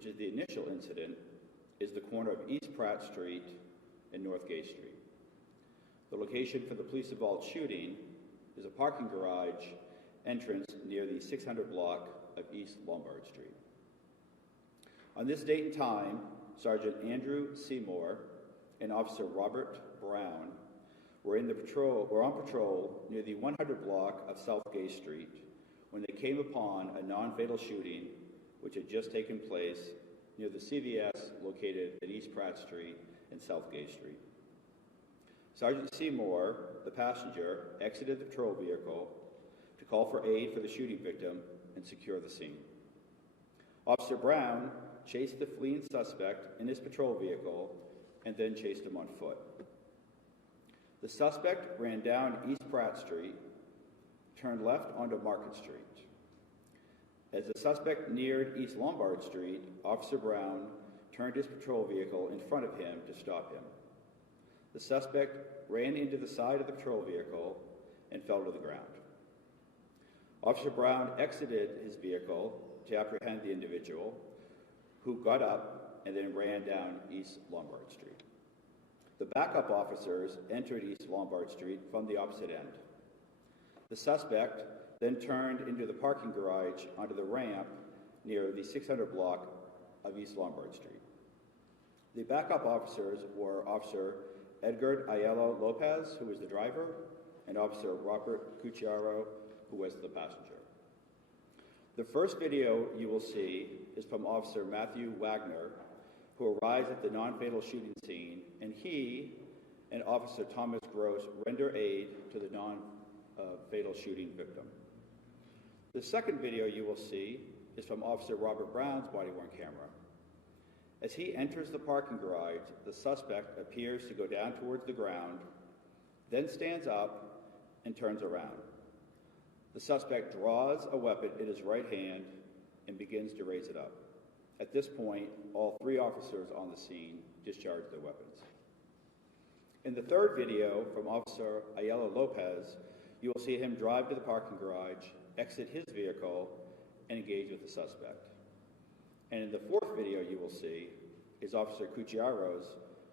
which is the initial incident, is the corner of East Pratt Street and North Gay Street. The location for the police-involved shooting is a parking garage entrance near the 600 block of East Lombard Street. On this date and time, Sergeant Andrew Seymour and Officer Robert Brown were on patrol near the 100 block of South Gay Street when they came upon a non-fatal shooting which had just taken place near the CVS located at East Pratt Street and South Gay Street. Sergeant Seymour, the passenger, exited the patrol vehicle to call for aid for the shooting victim and secure the scene. Officer Brown chased the fleeing suspect in his patrol vehicle and then chased him on foot. The suspect ran down East Pratt Street, turned left onto Market Street. As the suspect neared East Lombard Street, Officer Brown turned his patrol vehicle in front of him to stop him. The suspect ran into the side of the patrol vehicle and fell to the ground. Officer Brown exited his vehicle to apprehend the individual, who got up and then ran down East Lombard Street. The backup officers entered East Lombard Street from the opposite end. The suspect then turned into the parking garage onto the ramp near the 600 block of East Lombard Street. The backup officers were Officer Edgar Ayala Lopez, who was the driver, and Officer Robert Cucciaro, who was the passenger. The first video you will see is from Officer Matthew Wagner, who arrives at the non-fatal shooting scene, and he and Officer Thomas Gross render aid to the non-fatal shooting victim. The second video you will see is from Officer Robert Brown's body-worn camera. As he enters the parking garage, the suspect appears to go down towards the ground, then stands up and turns around. The suspect draws a weapon in his right hand and begins to raise it up. At this point, all three officers on the scene discharge their weapons. In the third video from Officer Ayala Lopez, you will see him drive to the parking garage, exit his vehicle, and engage with the suspect. And in the fourth video you will see is Officer Cucciaro's.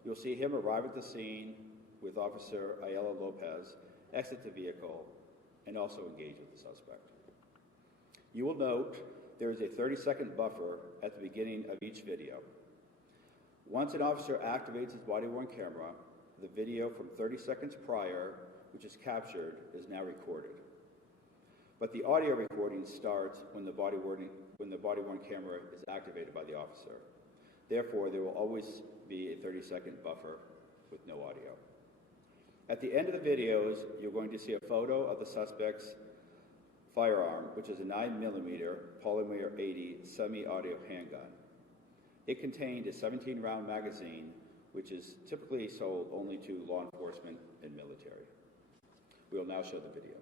You'll see him arrive at the scene with Officer Ayala Lopez, exit the vehicle, and also engage with the suspect. You will note there is a 30-second buffer at the beginning of each video. Once an officer activates his body-worn camera, the video from 30 seconds prior, which is captured, is now recorded. But the audio recording starts when the body-worn camera is activated by the officer. Therefore, there will always be a 30-second buffer with no audio. At the end of the videos, you're going to see a photo of the suspect's firearm, which is a 9mm polymer 80 semi-auto handgun. It contained a 17-round magazine, which is typically sold only to law enforcement and military. We will now show the video.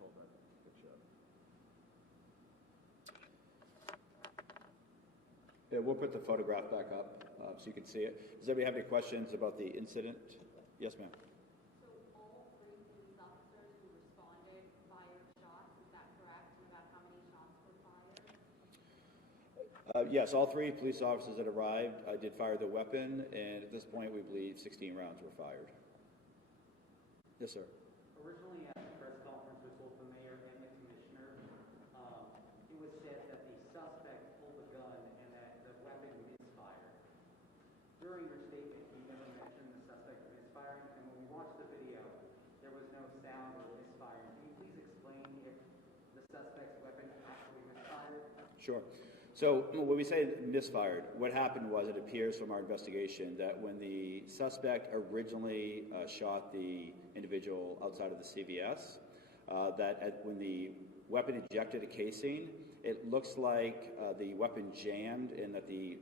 hold that picture up. Yeah, we'll put the photograph back up so you can see it. Does anybody have any questions about the incident? Yes, ma'am. So all three police officers who responded fired shots, is that correct? And about how many shots were fired? Yes, all three police officers that arrived did fire the weapon, and at this point we believe 16 rounds were fired. Yes, sir. Originally at the press conference with both the mayor and the commissioner, it was said that the suspect pulled the gun and that the weapon misfired. During your statement, you never mentioned the suspect misfiring, and when we watched the video, there was no sound or misfiring. Can you please explain if the suspect's weapon actually misfired? Sure. So when we say misfired, what happened was it appears from our investigation that when the suspect originally shot the individual outside of the CVS, when the weapon ejected a casing, it looks like the weapon jammed and that the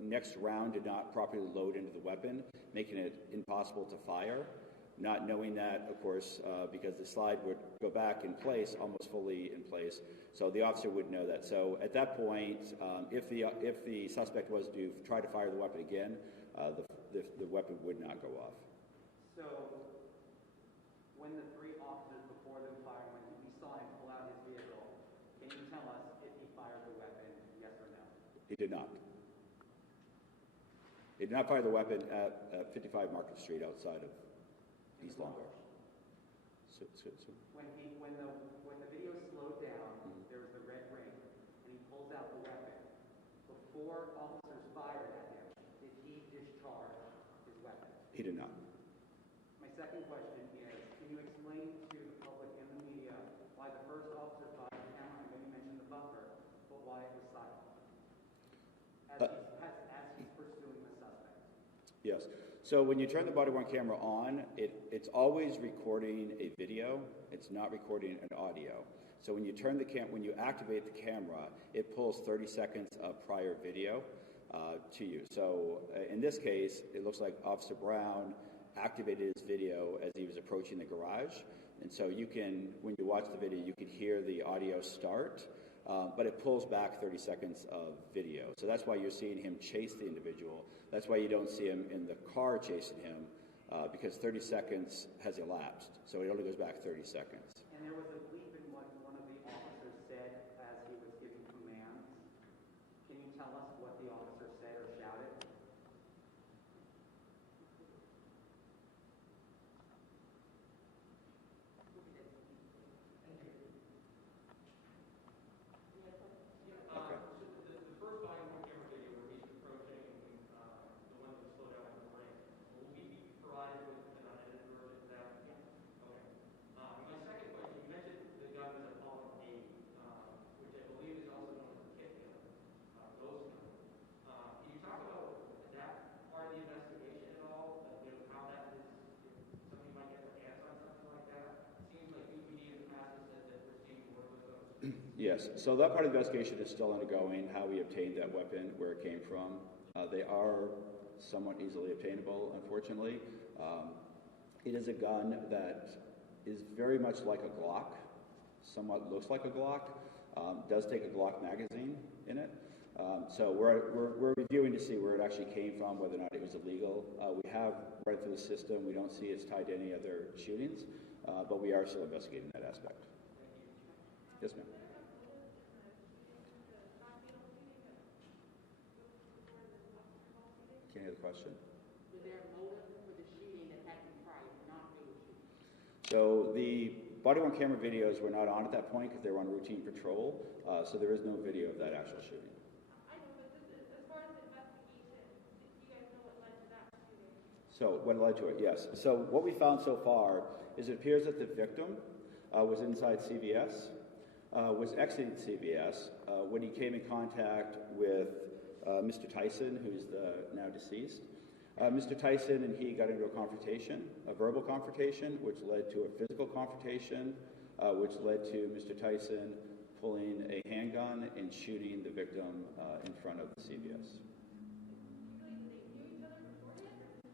next round did not properly load into the weapon, making it impossible to fire. Not knowing that, of course, because the slide would go back in place, almost fully in place, so the officer would know that. So at that point, if the suspect was to try to fire the weapon again, the weapon would not go off. So when the three officers before them fired, when we saw him pull out his vehicle, can you tell us if he fired the weapon, yes or no? He did not. He did not fire the weapon at 55 Market Street outside of East Lombard. When the video slowed down, there was the red ring, and he pulls out the weapon. Before officers fired at him, did he discharge his weapon? He did not. My second question is, can you explain to the public and the media why the first officer fired the camera, and then you mentioned the buffer, but why it was silent? As he's pursuing the suspect. Yes. So when you turn the body-worn camera on, it's always recording a video. It's not recording an audio. So when you when you activate the camera, it pulls 30 seconds of prior video to you. So in this case, it looks like Officer Brown activated his video as he was approaching the garage. And so you can, when you watch the video, you can hear the audio start, but it pulls back 30 seconds of video. So that's why you're seeing him chase the individual. That's why you don't see him in the car chasing him, because 30 seconds has elapsed. So it only goes back 30 seconds. And there was a bleep in what one of the officers said as he was giving commands. Can you tell us what the officer said or shouted? Yes, so that part of the investigation is still undergoing, how we obtained that weapon, where it came from. They are somewhat easily obtainable, unfortunately. It is a gun that is very much like a Glock, somewhat looks like a Glock, does take a Glock magazine in it. So we're reviewing to see where it actually came from, whether or not it was illegal. We have read through the system. We don't see it's tied to any other shootings, but we are still investigating that aspect. Yes, ma'am. Any other question? Was there a motive for the shooting that happened prior, not the shooting? So the body-worn camera videos were not on at that point because they were on routine patrol, so there is no video of that actual shooting. I know, but as far as the investigation, do you guys know what led to that shooting? So what led to it? Yes. So what we found so far is it appears that the victim was inside CVS, was exiting CVS when he came in contact with Mr. Tyson, who's now deceased. Mr. Tyson and he got into a confrontation, a verbal confrontation, which led to a physical confrontation, which led to Mr. Tyson pulling a handgun and shooting the victim in front of the CVS.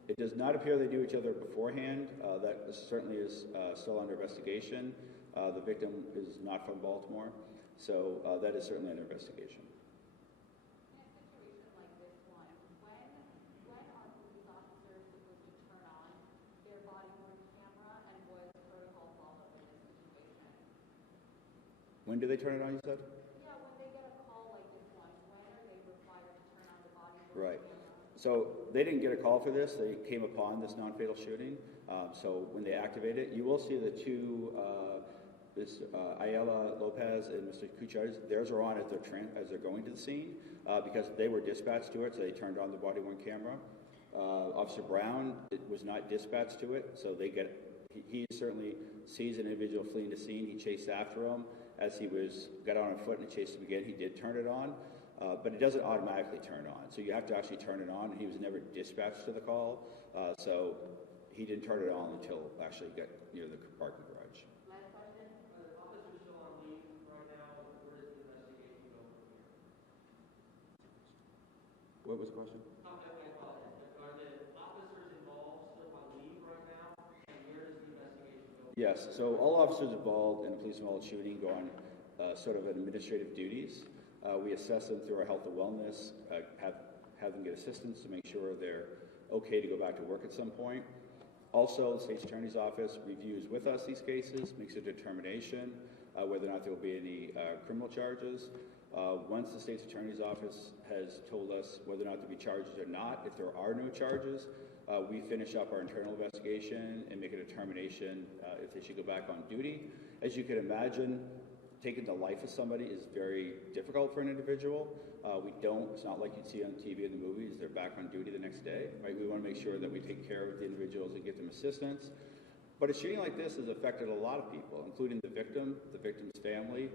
It does not appear they knew each other beforehand. That certainly is still under investigation. The victim is not from Baltimore, so that is certainly under investigation. In a situation like this one, when are police officers supposed to turn on their body-worn camera, and was protocol followed in this situation? When do they turn it on, you said? Yeah, when they get a call like this one, when are they required to turn on the body-worn Right. camera? So they didn't get a call for this. They came upon this non-fatal shooting. So when they activate it, you will see the two, Ayala Lopez and Mr. Cuchar's, theirs are on as they're going to the scene because they were dispatched to it, so they turned on the body-worn camera. Officer Brown was not dispatched to it, so he certainly sees an individual fleeing the scene. He chased after him. As he got on foot and chased him again, he did turn it on. But it doesn't automatically turn on. So you have to actually turn it on, and he was never dispatched to the call. So he didn't turn it on until actually got near the parking garage. Last question? Are the officers still on leave right now? Where does the investigation go from here? What was the question? I apologize. Are the officers involved still on leave right now? And where does the investigation go? Yes. So all officers involved in a police involved shooting go on sort of administrative duties. We assess them through our health and wellness, have them get assistance to make sure they're okay to go back to work at some point. Also, the State's Attorney's Office reviews with us these cases, makes a determination whether or not there will be any criminal charges. Once the State's Attorney's Office has told us whether or not there will be charges or not, if there are no charges, we finish up our internal investigation and make a determination if they should go back on duty. As you can imagine, taking the life of somebody is very difficult for an individual. It's not like you'd see on TV in the movies, they're back on duty the next day, right? We want to make sure that we take care of the individuals and give them assistance. But a shooting like this has affected a lot of people, including the victim's family,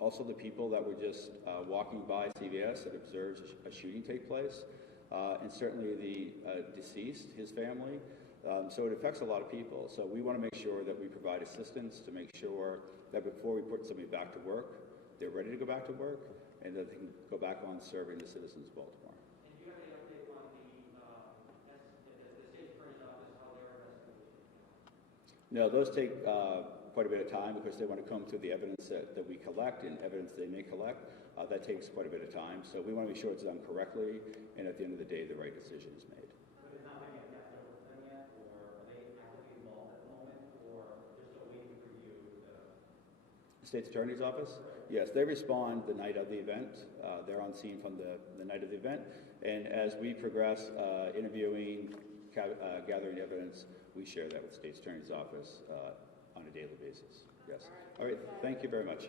also the people that were just walking by CVS that observed a shooting take place, and certainly the deceased, his family. So it affects a lot of people. So we want to make sure that we provide assistance to make sure that before we put somebody back to work, they're ready to go back to work, and that they can go back on serving the citizens of Baltimore. And do you have any update on the State's Attorney's Office, how their investigation is going? No, those take quite a bit of time because they want to comb through the evidence that we collect and evidence they may collect. That takes quite a bit of time. So we want to make sure it's done correctly, and at the end of the day, the right decision is made. But it's not been yet passed over to them yet, or are they actively involved at the moment, or they're still waiting for you to... The State's Attorney's Office? Yes, they respond the night of the event. They're on scene from the night of the event. And as we progress interviewing, gathering evidence, we share that with the State's Attorney's Office on a daily basis. Yes. All right. Thank you very much.